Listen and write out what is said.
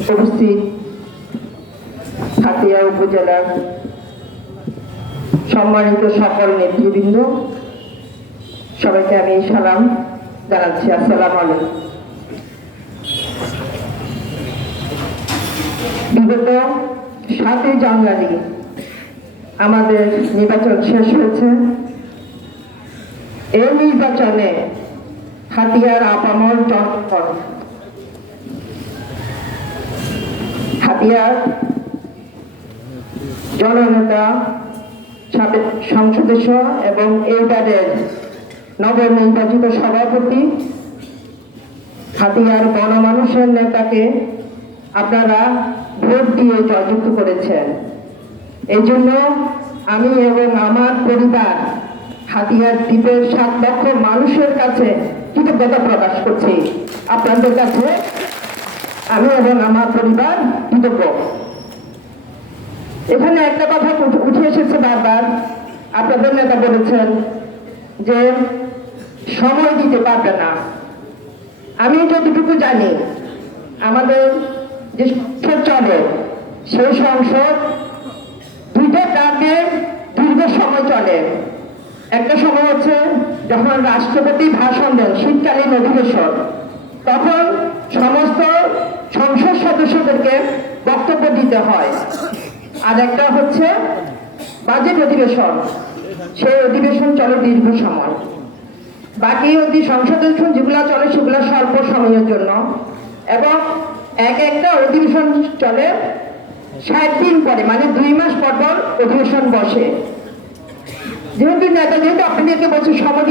উপস্থিত হাতিয়া উপজেলার সম্মানিত সকল নেতৃবৃন্দ, সবাইকে আমি সালাম জানাচ্ছি। আসসালামু আলাইকুম। বিগত 7 জানুয়ারি আমাদের নির্বাচন শেষ হয়েছে। এই নির্বাচনে হাতিয়ার আপামর জনগণ, হাতিয়ার জননেতা, সাবেক সংসদ এবং এইবারের নবনির্বাচিত সভাপতি, হাতিয়ার গণমানুষের নেতাকে আপনারা ভোট দিয়ে জয়যুক্ত করেছেন। এই জন্য আমি এবং আমার পরিবার হাতিয়ার দ্বীপের 7 লক্ষ মানুষের কাছে কৃতজ্ঞতা প্রকাশ করছি। আপনাদের কাছে আমি এবং আমার পরিবার কৃতজ্ঞ। এখানে একটা কথা উঠে এসেছে বারবার, আপনাদের নেতা বলেছেন যে সময় দিতে পারবে না। আমি যতটুকু জানি, আমাদের যে সংসদ চলে সেই সংসদ 2টা টার্মে দীর্ঘ সময় চলে। একটা সময় হচ্ছে যখন রাষ্ট্রপতি ভাষণ দেন, শীতকালীন অধিবেশন, তখন সমস্ত সংসদ সদস্যদেরকে বক্তব্য দিতে হয়। আর একটা হচ্ছে বাজেট অধিবেশন, সেই অধিবেশন চলে দীর্ঘ সময়। বাকি সংসদ অধিবেশন যেগুলো চলে সেগুলো স্বল্প সময়ের জন্য, এবং একটা অধিবেশন চলে 60 দিন পরে, মানে 2 মাস পর পর অধিবেশন বসে। যেহেতু আপনাদেরকে বলছি সময়